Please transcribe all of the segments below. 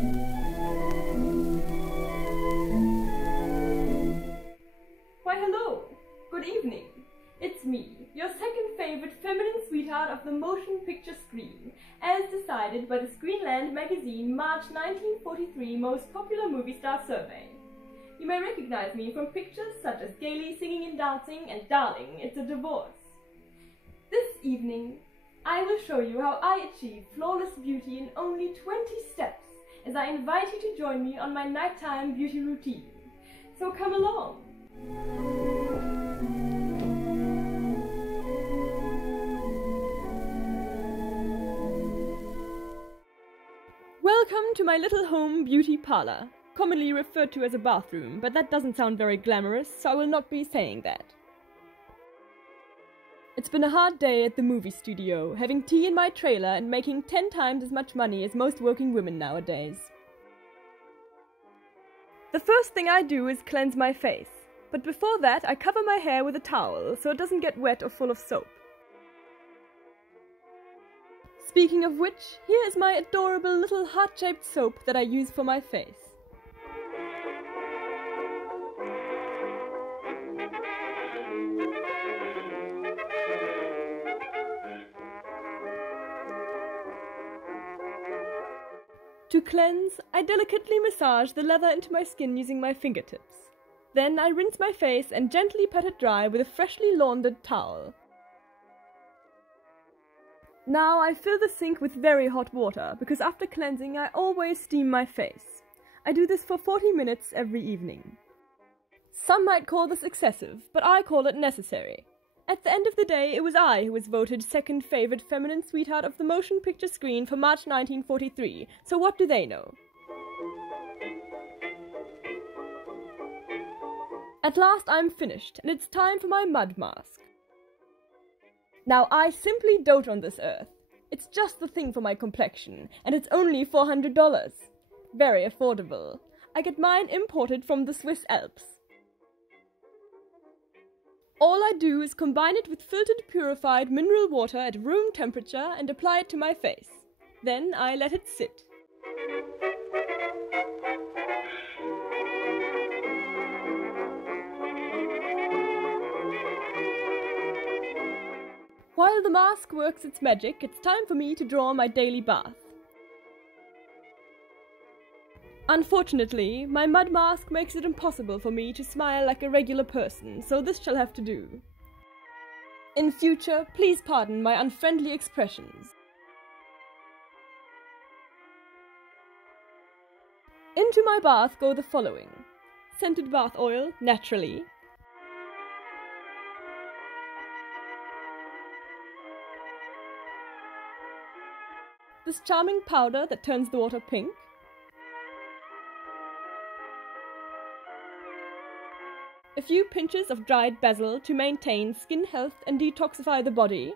Why hello, good evening. It's me, your second favorite feminine sweetheart of the motion picture screen, as decided by the Screenland magazine March 1943 Most Popular Movie Star Survey. You may recognize me from pictures such as gaily singing and dancing and Darling, It's a Divorce. This evening, I will show you how I achieve flawless beauty in only 20 steps, as I invite you to join me on my nighttime beauty routine. So come along. Welcome to my little home beauty parlor, commonly referred to as a bathroom, but that doesn't sound very glamorous, so I will not be saying that. It's been a hard day at the movie studio, having tea in my trailer and making 10 times as much money as most working women nowadays. The first thing I do is cleanse my face, but before that I cover my hair with a towel so it doesn't get wet or full of soap. Speaking of which, here is my adorable little heart-shaped soap that I use for my face. To cleanse, I delicately massage the leather into my skin using my fingertips. Then I rinse my face and gently pat it dry with a freshly laundered towel. Now I fill the sink with very hot water, because after cleansing I always steam my face. I do this for 40 minutes every evening. Some might call this excessive, but I call it necessary. At the end of the day, it was I who was voted second favorite feminine sweetheart of the motion picture screen for March 1943, so what do they know? At last I'm finished, and it's time for my mud mask. Now I simply dote on this earth. It's just the thing for my complexion, and it's only $400. Very affordable. I get mine imported from the Swiss Alps. All I do is combine it with filtered purified mineral water at room temperature and apply it to my face. Then I let it sit. While the mask works its magic, it's time for me to draw my daily bath. Unfortunately, my mud mask makes it impossible for me to smile like a regular person, so this shall have to do. In future, please pardon my unfriendly expressions. Into my bath go the following: scented bath oil, naturally, this charming powder that turns the water pink, a few pinches of dried basil to maintain skin health and detoxify the body,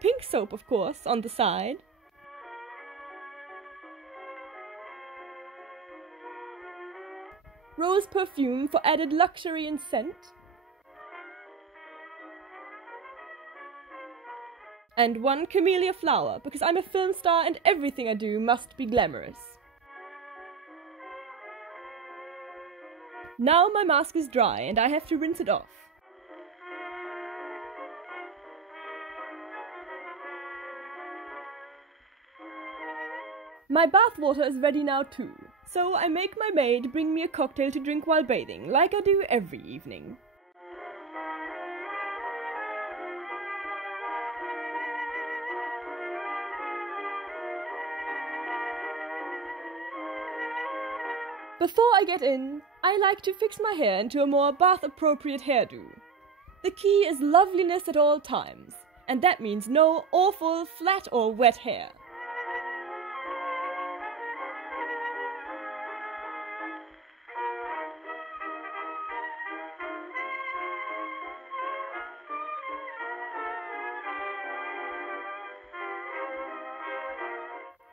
pink soap of course on the side, rose perfume for added luxury and scent, and one camellia flower because I'm a film star and everything I do must be glamorous. Now my mask is dry and I have to rinse it off. My bath water is ready now too, so I make my maid bring me a cocktail to drink while bathing, like I do every evening. Before I get in, I like to fix my hair into a more bath-appropriate hairdo. The key is loveliness at all times, and that means no awful, flat or wet hair.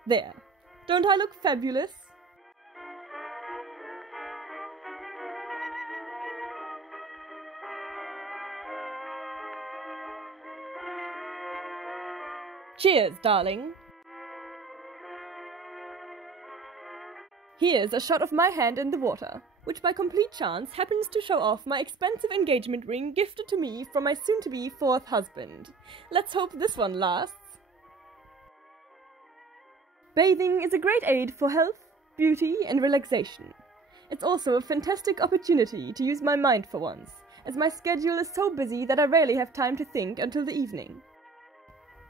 There. Don't I look fabulous? Cheers, darling. Here's a shot of my hand in the water, which by complete chance happens to show off my expensive engagement ring gifted to me from my soon-to-be fourth husband. Let's hope this one lasts. Bathing is a great aid for health, beauty, and relaxation. It's also a fantastic opportunity to use my mind for once, as my schedule is so busy that I rarely have time to think until the evening.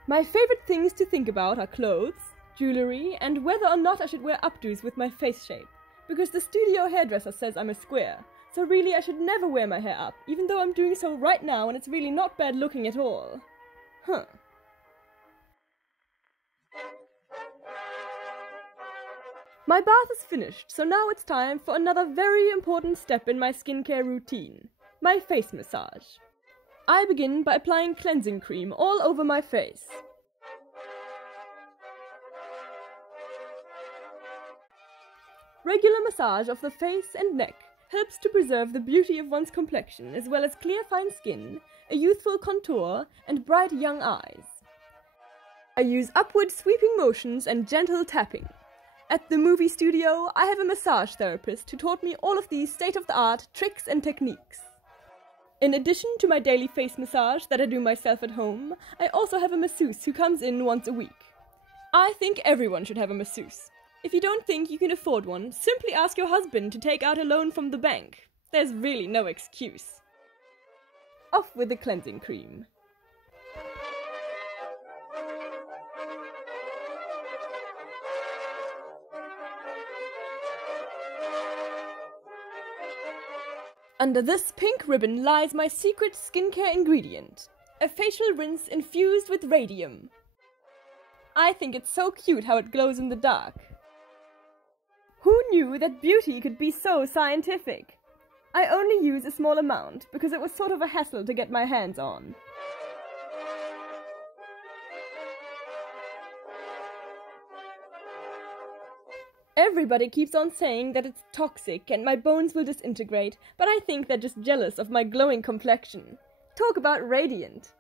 My favorite things to think about are clothes, jewelry, and whether or not I should wear updos with my face shape, because the studio hairdresser says I'm a square, so really I should never wear my hair up, even though I'm doing so right now and it's really not bad looking at all. Huh. My bath is finished, so now it's time for another very important step in my skincare routine, my face massage. I begin by applying cleansing cream all over my face. Regular massage of the face and neck helps to preserve the beauty of one's complexion, as well as clear fine skin, a youthful contour, and bright young eyes. I use upward sweeping motions and gentle tapping. At the movie studio, I have a massage therapist who taught me all of these state-of-the-art tricks and techniques. In addition to my daily face massage that I do myself at home, I also have a masseuse who comes in once a week. I think everyone should have a masseuse. If you don't think you can afford one, simply ask your husband to take out a loan from the bank. There's really no excuse. Off with the cleansing cream. Under this pink ribbon lies my secret skincare ingredient, a facial rinse infused with radium. I think it's so cute how it glows in the dark. Who knew that beauty could be so scientific? I only use a small amount because it was sort of a hassle to get my hands on. Everybody keeps on saying that it's toxic and my bones will disintegrate, but I think they're just jealous of my glowing complexion. Talk about radiant.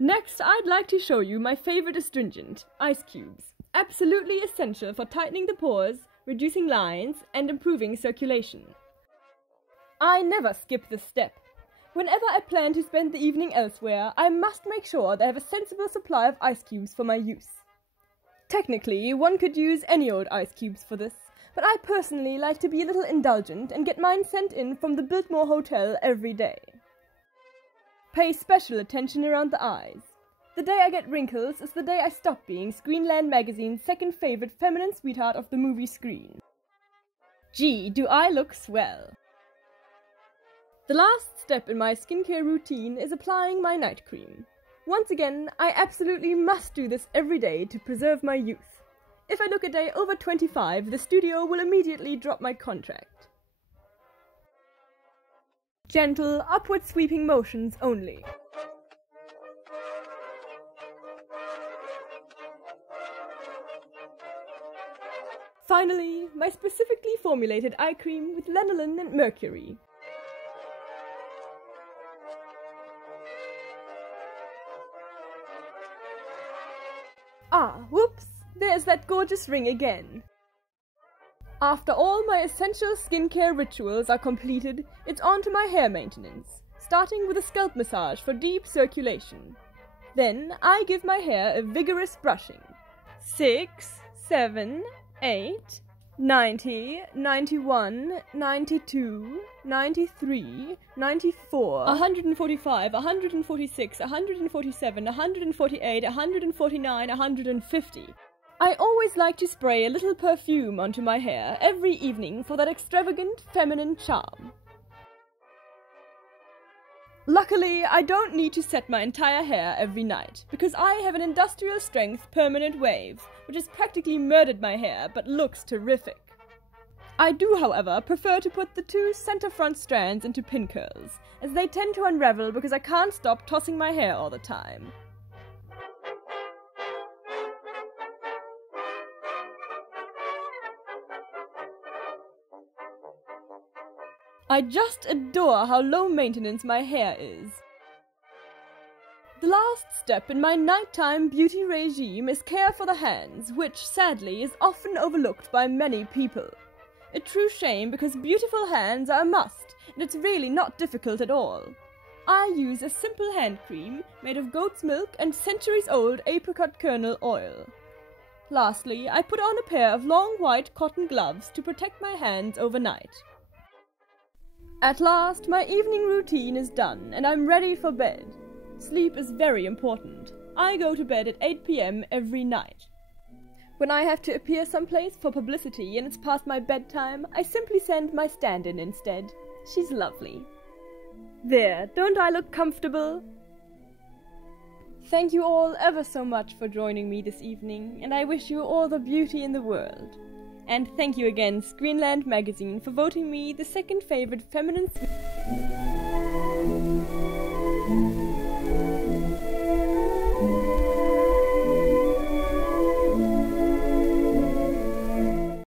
Next, I'd like to show you my favorite astringent, ice cubes. Absolutely essential for tightening the pores, reducing lines, and improving circulation. I never skip this step. Whenever I plan to spend the evening elsewhere, I must make sure they have a sensible supply of ice cubes for my use. Technically, one could use any old ice cubes for this, but I personally like to be a little indulgent and get mine sent in from the Biltmore Hotel every day. Pay special attention around the eyes. The day I get wrinkles is the day I stop being Screenland magazine's second favorite feminine sweetheart of the movie screen. Gee, do I look swell! The last step in my skincare routine is applying my night cream. Once again, I absolutely must do this every day to preserve my youth. If I look a day over 25, the studio will immediately drop my contract. Gentle, upward sweeping motions only. Finally, my specifically formulated eye cream with lanolin and mercury. Ah, whoops! There's that gorgeous ring again. After all my essential skincare rituals are completed, it's on to my hair maintenance, starting with a scalp massage for deep circulation. Then I give my hair a vigorous brushing. 6, 7, 8, 90, 91, 92, 93, 94, 145, 146, 147, 148, 149, 150. I always like to spray a little perfume onto my hair every evening for that extravagant feminine charm. Luckily, I don't need to set my entire hair every night, because I have an industrial strength permanent wave, which has practically murdered my hair but looks terrific. I do, however, prefer to put the two center front strands into pin curls, as they tend to unravel because I can't stop tossing my hair all the time. I just adore how low maintenance my hair is. The last last step in my nighttime beauty regime is care for the hands, which, sadly, is often overlooked by many people. A true shame because beautiful hands are a must, and it's really not difficult at all. I use a simple hand cream made of goat's milk and centuries-old apricot kernel oil. Lastly, I put on a pair of long white cotton gloves to protect my hands overnight. At last, my evening routine is done, and I'm ready for bed. Sleep is very important. I go to bed at 8 p.m. every night. When I have to appear someplace for publicity and it's past my bedtime, I simply send my stand-in instead. She's lovely. There, don't I look comfortable? Thank you all ever so much for joining me this evening, and I wish you all the beauty in the world. And thank you again, Screenland magazine, for voting me the second favorite feminine